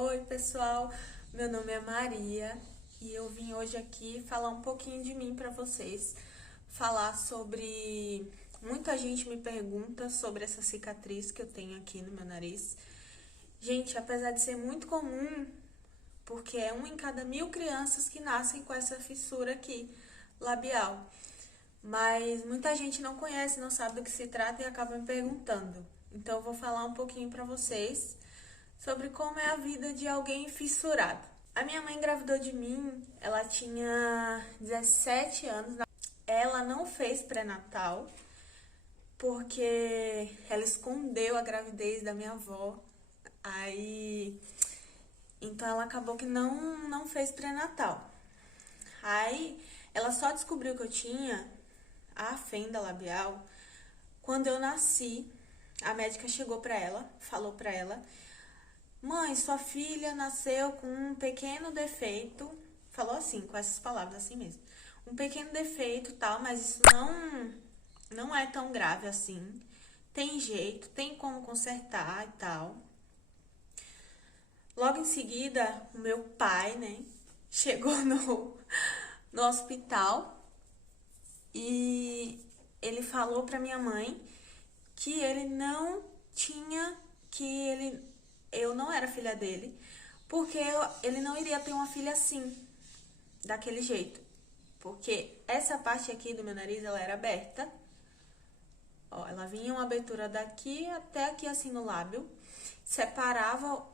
Oi, pessoal. Meu nome é Maria e eu vim hoje aqui falar um pouquinho de mim para vocês. Falar sobre. Muita gente me pergunta sobre essa cicatriz que eu tenho aqui no meu nariz. Gente, apesar de ser muito comum, porque é 1 em cada 1.000 crianças que nascem com essa fissura aqui, labial. Mas muita gente não conhece, não sabe do que se trata e acaba me perguntando. Então eu vou falar um pouquinho para vocês sobre como é a vida de alguém fissurado. A minha mãe engravidou de mim, ela tinha 17 anos. Ela não fez pré-natal porque ela escondeu a gravidez da minha avó. Aí, então ela acabou que não fez pré-natal. Aí, ela só descobriu que eu tinha a fenda labial quando eu nasci. A médica chegou pra ela, falou pra ela: "Mãe, sua filha nasceu com um pequeno defeito." Falou assim, com essas palavras assim mesmo. "Um pequeno defeito, tal, mas isso não é tão grave assim. Tem jeito, tem como consertar e tal." Logo em seguida, o meu pai, né, chegou no hospital e ele falou pra minha mãe que ele não tinha, que eu não era filha dele, porque ele não iria ter uma filha assim, daquele jeito. Porque essa parte aqui do meu nariz, ela era aberta. Ó, ela vinha uma abertura daqui até aqui assim no lábio, separava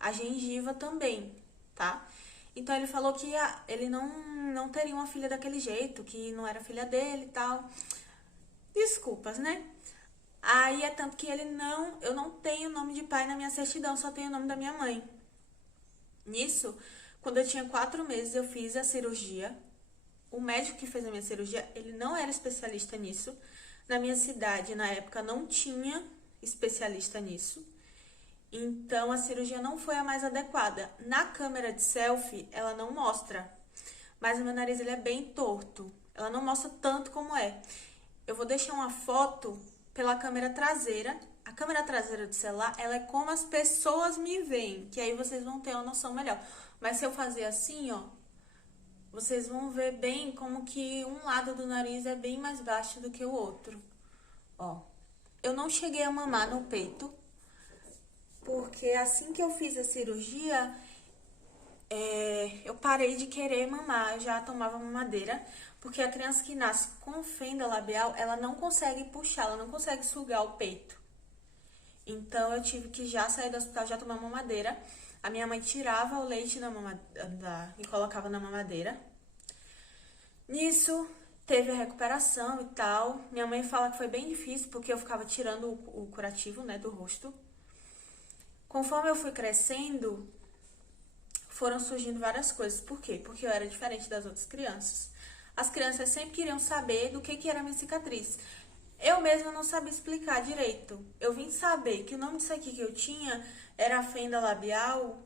a gengiva também, tá? Então ele falou que ele não teria uma filha daquele jeito, que não era filha dele e tal. Desculpas, né? Aí é tanto que eu não tenho nome de pai na minha certidão, só tenho o nome da minha mãe. Nisso, quando eu tinha 4 meses, eu fiz a cirurgia. O médico que fez a minha cirurgia, ele não era especialista nisso. Na minha cidade, na época, não tinha especialista nisso. Então, a cirurgia não foi a mais adequada. Na câmera de selfie, ela não mostra. Mas o meu nariz, ele é bem torto. Ela não mostra tanto como é. Eu vou deixar uma foto pela câmera traseira. A câmera traseira do celular, ela é como as pessoas me veem, que aí vocês vão ter uma noção melhor. Mas se eu fazer assim, ó, vocês vão ver bem como que um lado do nariz é bem mais baixo do que o outro. Ó, eu não cheguei a mamar no peito, porque assim que eu fiz a cirurgia, eu parei de querer mamar, eu já tomava mamadeira, porque a criança que nasce com fenda labial, ela não consegue puxar, ela não consegue sugar o peito. Então eu tive que já sair do hospital, já tomar mamadeira. A minha mãe tirava o leite e colocava na mamadeira. Nisso, teve a recuperação e tal. Minha mãe fala que foi bem difícil, porque eu ficava tirando o curativo, né, do rosto. Conforme eu fui crescendo, foram surgindo várias coisas. Por quê? Porque eu era diferente das outras crianças. As crianças sempre queriam saber do que era minha cicatriz. Eu mesma não sabia explicar direito. Eu vim saber que o nome disso aqui que eu tinha era fenda labial.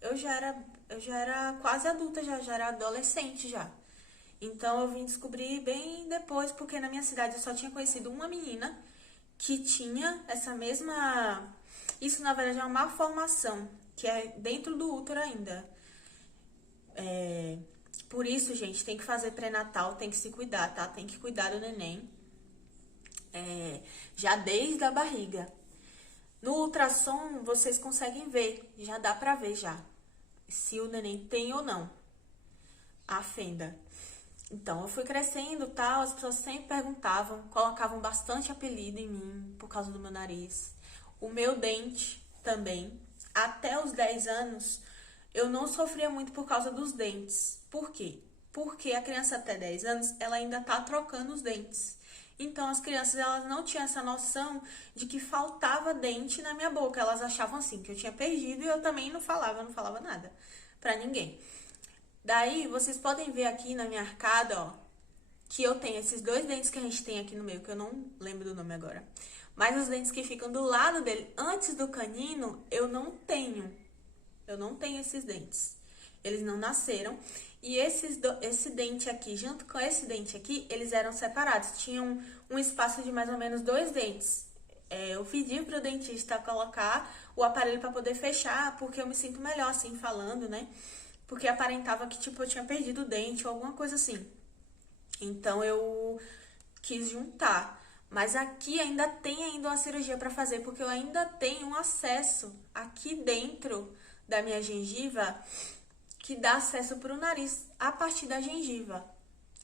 Eu já era quase adulta, já era adolescente já. Então eu vim descobrir bem depois, porque na minha cidade eu só tinha conhecido uma menina que tinha essa mesma. Isso na verdade é uma malformação, que é dentro do útero ainda. Por isso, gente, tem que fazer pré-natal, tem que se cuidar, tá? Tem que cuidar do neném. Já desde a barriga. No ultrassom, vocês conseguem ver, já dá pra ver já, se o neném tem ou não a fenda. Então, eu fui crescendo, tal, as pessoas sempre perguntavam, colocavam bastante apelido em mim por causa do meu nariz. O meu dente também. Até os 10 anos, eu não sofria muito por causa dos dentes. Por quê? Porque a criança até 10 anos, ela ainda tá trocando os dentes. Então, as crianças, elas não tinham essa noção de que faltava dente na minha boca. Elas achavam assim, que eu tinha perdido e eu também não falava nada pra ninguém. Daí, vocês podem ver aqui na minha arcada, ó, que eu tenho esses 2 dentes que a gente tem aqui no meio, que eu não lembro do nome agora. Mas os dentes que ficam do lado dele, antes do canino, eu não tenho. Eu não tenho esses dentes. Eles não nasceram. E esse dente aqui, junto com esse dente aqui, eles eram separados. Tinham um espaço de mais ou menos 2 dentes eu pedi pro dentista colocar o aparelho para poder fechar, porque eu me sinto melhor assim falando, né? Porque aparentava que, tipo, eu tinha perdido o dente ou alguma coisa assim. Então eu quis juntar. Mas aqui ainda tem ainda uma cirurgia para fazer, porque eu ainda tenho um acesso aqui dentro da minha gengiva que dá acesso para o nariz a partir da gengiva.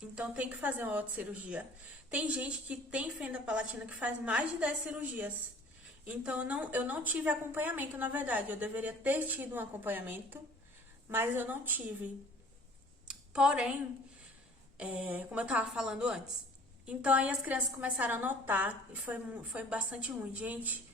Então tem que fazer uma outra cirurgia. Tem gente que tem fenda palatina que faz mais de 10 cirurgias. Então eu não tive acompanhamento, na verdade. Eu deveria ter tido um acompanhamento, mas eu não tive. Porém, como eu tava falando antes. Então aí as crianças começaram a notar e foi bastante ruim. Gente,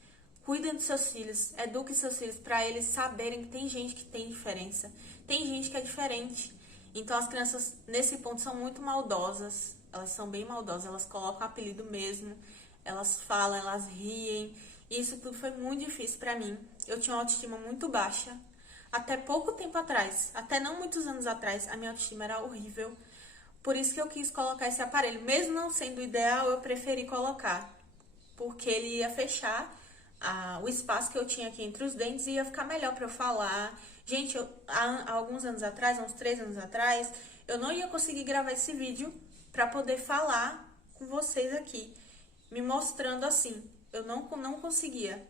cuidem dos seus filhos, eduquem seus filhos para eles saberem que tem gente que tem diferença. Tem gente que é diferente. Então as crianças nesse ponto são muito maldosas. Elas são bem maldosas, elas colocam apelido mesmo. Elas falam, elas riem. E isso tudo foi muito difícil para mim. Eu tinha uma autoestima muito baixa. Até pouco tempo atrás, até não muitos anos atrás, a minha autoestima era horrível. Por isso que eu quis colocar esse aparelho. Mesmo não sendo ideal, eu preferi colocar. Porque ele ia fechar o espaço que eu tinha aqui entre os dentes e ia ficar melhor para eu falar. Gente, há alguns anos atrás, há uns 3 anos atrás, eu não ia conseguir gravar esse vídeo para poder falar com vocês aqui, me mostrando assim. Eu não conseguia.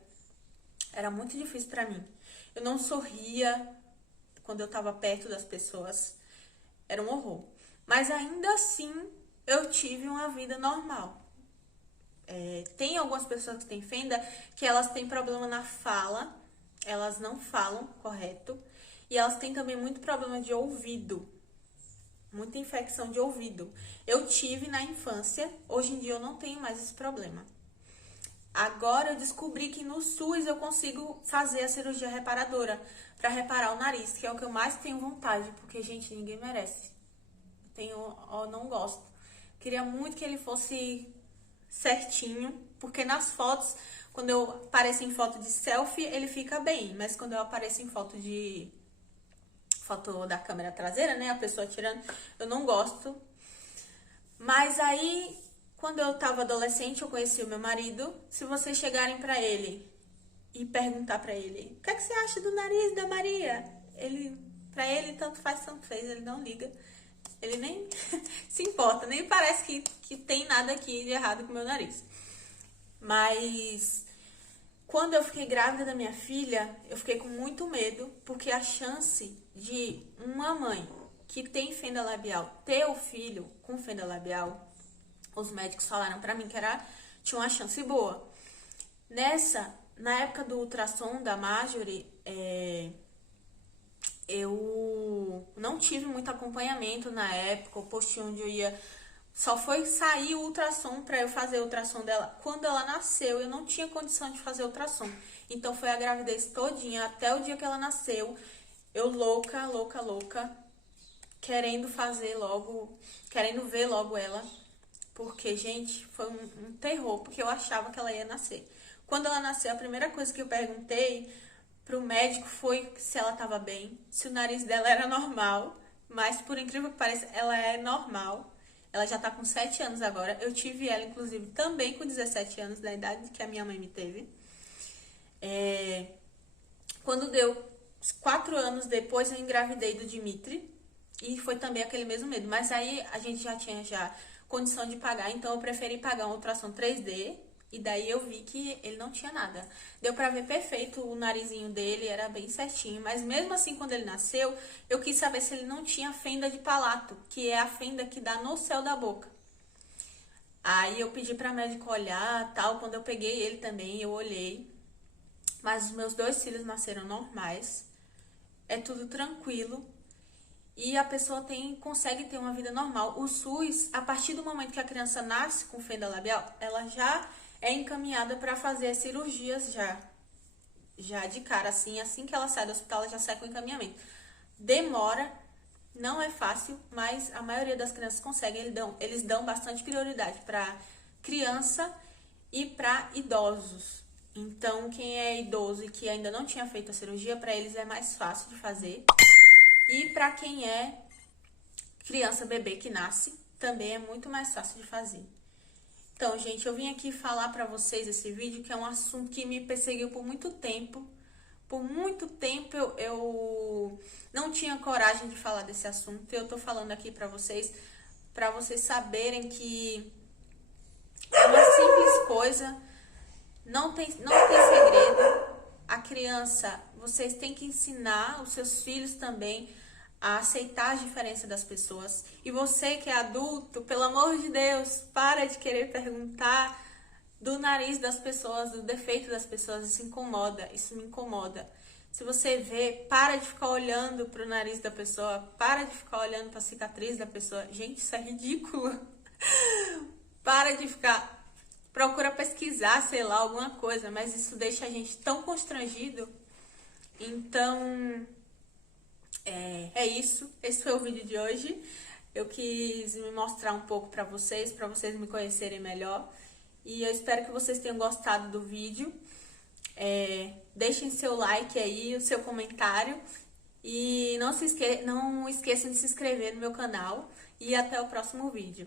Era muito difícil para mim. Eu não sorria quando eu estava perto das pessoas. Era um horror. Mas ainda assim, eu tive uma vida normal. Tem algumas pessoas que têm fenda que elas têm problema na fala, elas não falam correto, e elas têm também muito problema de ouvido, muita infecção de ouvido. Eu tive na infância, hoje em dia eu não tenho mais esse problema. Agora eu descobri que no SUS eu consigo fazer a cirurgia reparadora para reparar o nariz, que é o que eu mais tenho vontade, porque, gente, ninguém merece. Eu não gosto. Queria muito que ele fosse certinho, porque nas fotos, quando eu apareço em foto de selfie, ele fica bem, mas quando eu apareço em foto da câmera traseira, né, a pessoa tirando, eu não gosto. Mas aí, quando eu tava adolescente, eu conheci o meu marido. Se vocês chegarem pra ele e perguntar pra ele: o que é que você acha do nariz da Maria? Pra ele, tanto faz, tanto fez, ele não liga. Ele nem se importa, nem parece que tem nada aqui de errado com o meu nariz. Mas quando eu fiquei grávida da minha filha, eu fiquei com muito medo, porque a chance de uma mãe que tem fenda labial ter o filho com fenda labial, os médicos falaram pra mim que tinha uma chance boa. Na época do ultrassom da Marjorie, eu não tive muito acompanhamento na época. O postinho onde eu ia só foi sair o ultrassom pra eu fazer o ultrassom dela. Quando ela nasceu, eu não tinha condição de fazer ultrassom. Então foi a gravidez todinha, até o dia que ela nasceu. Eu louca, louca, louca, querendo fazer logo, querendo ver logo ela. Porque, gente, foi um terror, porque eu achava que ela ia nascer. Quando ela nasceu, a primeira coisa que eu perguntei pro médico foi se ela tava bem, se o nariz dela era normal. Mas, por incrível que pareça, ela é normal. Ela já tá com 7 anos agora. Eu tive ela, inclusive, também com 17 anos, da idade que a minha mãe me teve. Quando deu 4 anos depois, eu engravidei do Dimitri. E foi também aquele mesmo medo. Mas aí a gente já tinha condição de pagar, então eu preferi pagar uma ultrassom 3D. E daí eu vi que ele não tinha nada. Deu pra ver perfeito o narizinho dele, era bem certinho. Mas mesmo assim, quando ele nasceu, eu quis saber se ele não tinha fenda de palato, que é a fenda que dá no céu da boca. Aí eu pedi pra médico olhar, tal. Quando eu peguei ele também, eu olhei. Mas os meus 2 filhos nasceram normais. É tudo tranquilo. E a pessoa consegue ter uma vida normal. O SUS, a partir do momento que a criança nasce com fenda labial, ela já é encaminhada para fazer as cirurgias já de cara, assim que ela sai do hospital, ela já sai com encaminhamento. Demora, não é fácil, mas a maioria das crianças consegue. Eles dão bastante prioridade para criança e para idosos. Então, quem é idoso e que ainda não tinha feito a cirurgia, para eles é mais fácil de fazer. E para quem é criança, bebê que nasce, também é muito mais fácil de fazer. Então, gente, eu vim aqui falar pra vocês esse vídeo, que é um assunto que me perseguiu por muito tempo. Por muito tempo eu não tinha coragem de falar desse assunto. Eu tô falando aqui pra vocês saberem que é uma simples coisa, não tem segredo. A criança, vocês têm que ensinar os seus filhos também a aceitar as diferenças das pessoas. E você que é adulto, pelo amor de Deus, para de querer perguntar do nariz das pessoas, do defeito das pessoas. Isso incomoda, isso me incomoda. Se você vê, para de ficar olhando pro nariz da pessoa, para de ficar olhando pra cicatriz da pessoa. Gente, isso é ridículo. Para de ficar. Procura pesquisar, sei lá, alguma coisa, mas isso deixa a gente tão constrangido. Então, é isso. Esse foi o vídeo de hoje. Eu quis me mostrar um pouco pra vocês me conhecerem melhor. E eu espero que vocês tenham gostado do vídeo. Deixem seu like aí, o seu comentário. E não esqueçam de se inscrever no meu canal. E até o próximo vídeo.